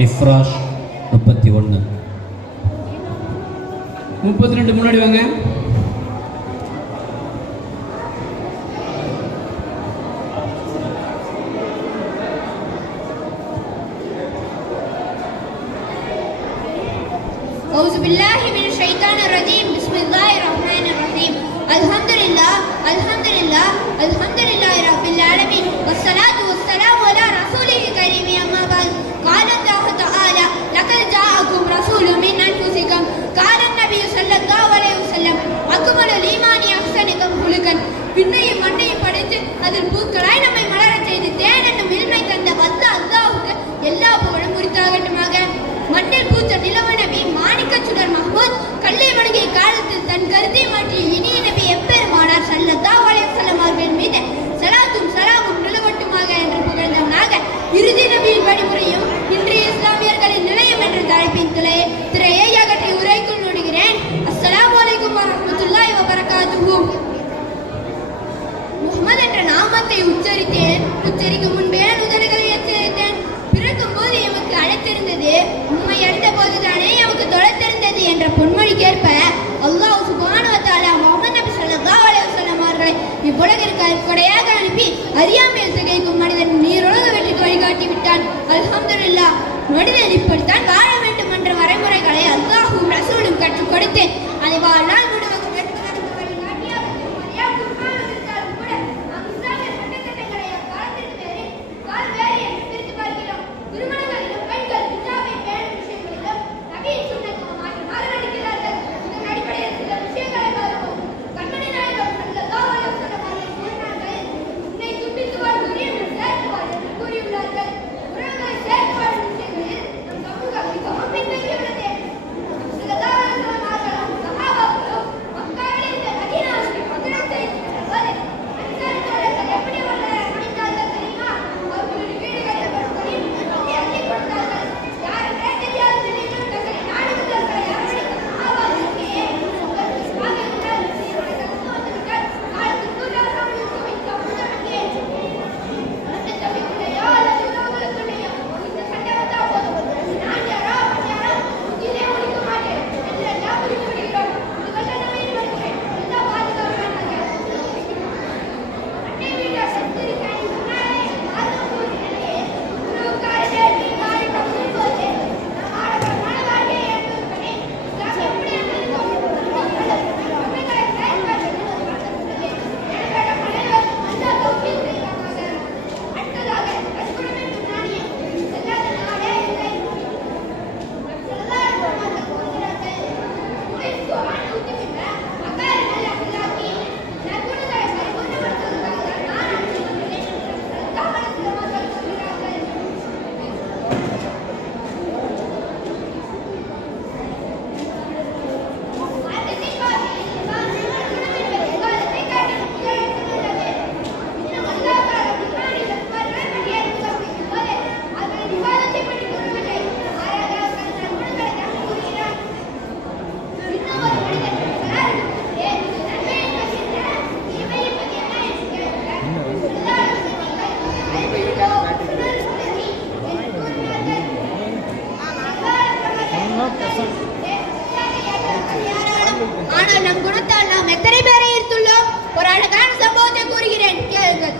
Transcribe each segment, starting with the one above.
நிஃப்ராஷ் 31. 32 முன்னாடி வாங்க. أعوذ بالله من الشيطان الرجيم بسم الله الرحمن الرحيم الحمد لله الحمد لله الحمد لله رب العالمين والصلاة والسلام على رسوله الكريم أما بعد قال الله تعالى لقد جاءكم رسول من أنفسكم قال النبي صلى الله عليه وسلم أكمل الإيمان أحسنكم خلقا விண்ணையும் மண்ணையும் படைத்து அதில் பூக்களாய் நம்மை மலரச் செய்து தேன் என்னும் இல்மை தந்த வல்ல அல்லாஹ்வுக்கு எல்லா புகழும் உரித்தாகட்டுமாக. மண்ணில் பூத்த நிலவ நபி மாணிக்க சுடர் மஹ்மூத் கல்லை வணங்கிய காலத்தில் தன் கருத்தை மாற்றிய இனிய நபி எப்பெருமானார் ஸல்லல்லாஹு அலைஹி வஸல்லம் அவர்கள் மீது ஸலாத்தும் ஸலாமும் நிலவட்டுமாக என்று புகழ்ந்தவனாக இறுதி நபியின் வழிமுறையும் இன்றைய இஸ்லாமியர்களின் நிலையம் என்ற தலைப்பின் திரையை அகற்றி உரைக்குள் நுழைகிறேன். அஸ்ஸலாமு அலைக்கும் வரஹ்மத்துல்லாஹி வபரகாத்துஹு. முஹம்மது என்ற நாமத்தை உச்சரிக்கும் முன்பே உதடுகளை எச்சரித்தேன். பிறக்கும் போது எமக்கு அழைத்திருந்தது, உண்மை அறிந்த போதுதானே எமக்கு தொலைத்திருந்தது என்ற பொன்மொழிக்கேற்ப அல்லாஹ் சுப்ஹானஹு வ தஆலா முஹம்மது நபி ஸல்லல்லாஹு அலைஹி வஸல்லம் அவர்களை இவ்வுலகிற்கு கொடையாக அனுப்பி அறியாமையில் திகைக்கும் மனிதன் நீருலக வெற்றிக்கு வழிகாட்டி விட்டான். அல்ஹம்துலில்லாஹ். மனிதன் இப்படித்தான் வாழ வேண்டும் என்ற வரைமுறைகளை அல்லாஹ்வும் ரசூலும் கற்றுக் கொடுத்து அதை வாழ்நாள் முழுவதும் ஆனால் நம் குணத்தால் நாம் எத்தனை பேரை ஈர்த்துள்ளோம்? ஒரு அழகான சம்பவத்தை கூறுகிறேன், கேளுங்கள்.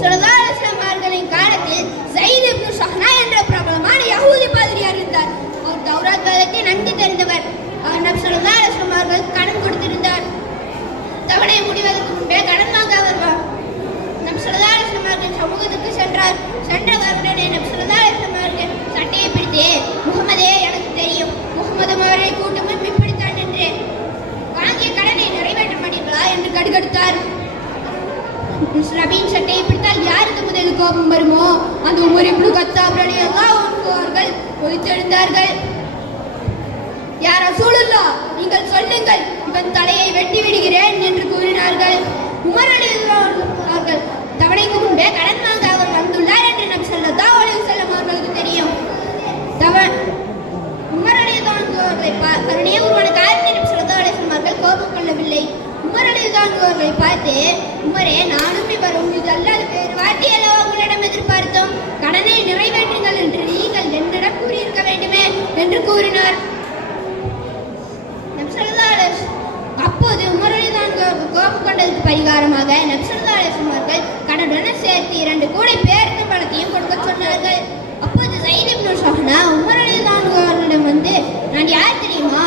ஸல்லல்லாஹு அலைஹி வஸல்லம் அவர்களின் காலத்தில் ஸைத் இப்னு ஷஹ்னா என்ற பிரபலமான யஹூதி பாதிரியார் இருந்தார். அவர் தௌராத் வேதத்தை நன்கு தெரிந்தவர். அவர் நபி ஸல்லல்லாஹு அலைஹி வஸல்லம் அவர்களுக்கு கடன் கொடுத்திருந்தார். தவணை முடிவதற்கு முன்பே கடன் வாங்க வருவார். நபி ஸல்லல்லாஹு அலைஹி வஸல்லம் அவர்கள் சமூகத்துக்கு சென்றார். சென்றவருடனே நபி ஸல்லல்லாஹு அலைஹி வஸல்லம் அவர்கள் சட்டையை பிடித்து, முகமதே, எனக்கு தெரியும் முகமதும் அவரை கூட்டும் இப்படித்தான் என்று வாங்கிய கடனை நிறைவேற்ற மாட்டீர்களா என்று கடுகடுத்தார். நபியின் சட்டையை பிடித்தால் யாருக்கு முதலில் கோபம் வருமோ அந்த உமர் இப்னு கத்தாப் ரலியல்லாஹு அன்ஹு அவர்கள் கொதித்தெழுந்தார்கள். யா ரசூலுல்லாஹ், நீங்கள் சொல்லுங்கள், இவன் தலையை வெட்டி விடுகிறேன் என்று கூறினார்கள். உமர் ரலியல்லாஹு அன்ஹு அவர்கள் தவணைக்கு முன்பே கடன் வாங்க அவர் வந்துள்ளார் என்று நபி ஸல்லல்லாஹு அலைஹி வஸல்லம் அவர்களுக்கு தெரியும். உமர் ரலியல்லாஹு அன்ஹு அவர்களை கருணையே உருவான காரணத்தை நபி ஸல்லல்லாஹு அலைஹி வஸல்லம் அவர்கள் கோபம் கொள்ளவில்லை. உமர் ரலியல்லாஹு அன்ஹு அவர்களை பார்த்து, உமரே, நானும் இவரும் இது அல்லாத வேறு வார்த்தை அல்லவா உங்களிடம் எதிர்பார்த்தோம். கடனை நிறைவேற்றுங்கள் என்று நீங்கள் என்னிடம் என்று கூறினார். அப்போது உமர் ரலியல்லாஹு அன்ஹு கோபம் கொண்டதற்கு பரிகாரமாக நபி ஸல்லல்லாஹு அலைஹி வஸல்லம் அவர்கள் கடனுடன் சேர்த்து 2 கூடை பேருந்து பணத்தையும் கொடுக்க சொன்னார்கள். அப்போது ஸைத் இப்னு ஷஹ்னா உமர் ரலியல்லாஹு அன்ஹு அவர்களிடம் வந்து, நான் யார் தெரியுமா?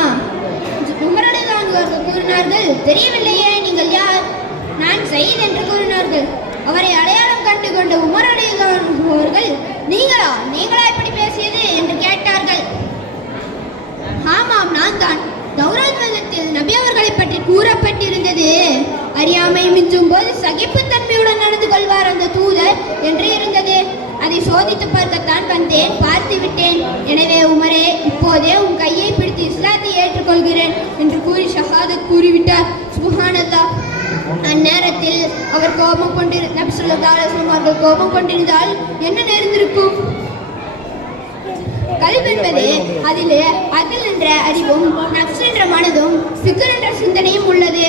உமர் ரலியல்லாஹு அன்ஹு அவர்கள் கூறினார்கள், தெரியவில்லையே, நீங்கள் யார்? நான் ஸைத் என்று கூறினார்கள். அவரை அடையாளம் கண்டு கொண்ட உமர் ரலியல்லாஹு அன்ஹு அவர்கள், நீங்களா இப்படி பேசியது என்று கேட்டார்கள். ஆமாம், நான் தான். தௌராத் வேதத்தில் நபி அவர்களை பற்றி கூறப்பட்டிருந்தது, அறியாமை மிஞ்சும் போது சகிப்புத்தன்மையுடன் நடந்து கொள்வார் அந்த தூதர் என்று இருந்தது. அதை சோதித்து பார்க்கத்தான் வந்தேன், பார்த்து விட்டேன். எனவே உமரே, இப்போதே உன் கையை பிடித்து இஸ்லாத்தை ஏற்றுக்கொள்கிறேன் என்று கூறி ஷஹாதத் கூறிவிட்டார். சுப்ஹானல்லாஹ். அந்நேரத்தில் அவர் கோபம் நபி ஸல்லல்லாஹு அலைஹி வஸல்லம் அவர்கள் கோபம் கொண்டிருந்தால் என்ன நேர்ந்திருக்கும்? கல்வி என்பது அதிலே அகில் என்ற அறிவும் நஃப்ஸ் என்ற மனதும் ஃபிக்ர் என்ற சிந்தனையும் உள்ளது.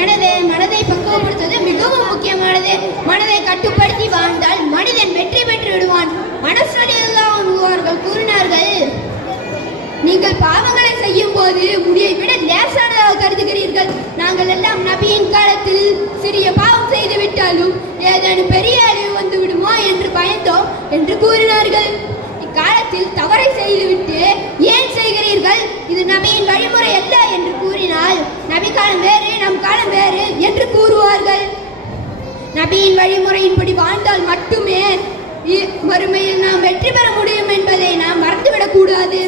எனவே மனதை பக்குவப்படுத்துவது மிகவும் முக்கியமானது. மனதை கட்டுப்படுத்தி வாழ்ந்தால் மனிதன் வெற்றி பெற்று விடுவான். அனஸ் ரலியல்லாஹு அன்ஹு அவர்கள் கூறினார்கள், நீங்கள் பாவங்களை செய்யும் போது முடியை விட லேசானதாக கருதுகிறீர்கள். நாங்கள் எல்லாம் நபியின் காலத்தில் சிறிய பாவம் செய்து விட்டாலும் ஏதேனும் பெரிய அழிவு வந்து விடுமோ என்று பயந்தோம் என்று கூறினார்கள். இக்காலத்தில் தவறை செய்துவிட்டு ஏன் செய்கிறீர்கள், இது நபியின் வழிமுறை அல்ல என்று கூறினால், நபி காலம் வேறு நம் காலம் வேறு என்று கூறுவார்கள். நபியின் வழிமுறையின்படி வாழ்ந்தால் மட்டுமே மறுமையில் நாம் வெற்றி பெற முடியும் என்பதை நாம் மறந்துவிடக் கூடாது.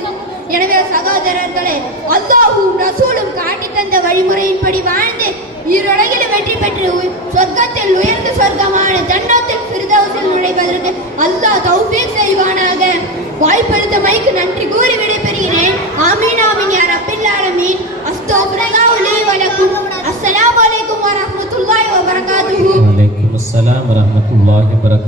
எனவே சகோதரர்களே, அல்லாஹ்வும் ரசூலும் காட்டி தந்த வழிமுறையின்படி வாழ்ந்து ஈருலகிலும் வெற்றி பெற்று சொர்க்கத்தில் உயர்ந்த சொர்க்கமான ஜன்னத்துல் ஃபிர்தௌஸில் நுழைவதற்கு அல்லாஹ் தௌஃபீக் செய்வானாக. வாய்ப்பளித்தமைக்கு நன்றி கூறி விடைபெறுகிறேன். ஆமீன் ஆமீன் யா ரப்பில் ஆலமீன். அஸ்தக்ஃபிருல்லாஹ் லீ வ லக்கும். அஸ்ஸலாமு அலைக்கும் வ ரஹ்மத்துல்லாஹி வ பரகாத்துஹு. வலைக்கும் அஸ்ஸலாம் வ ரஹ்மத்துல்லாஹி வ பரகாத்துஹு.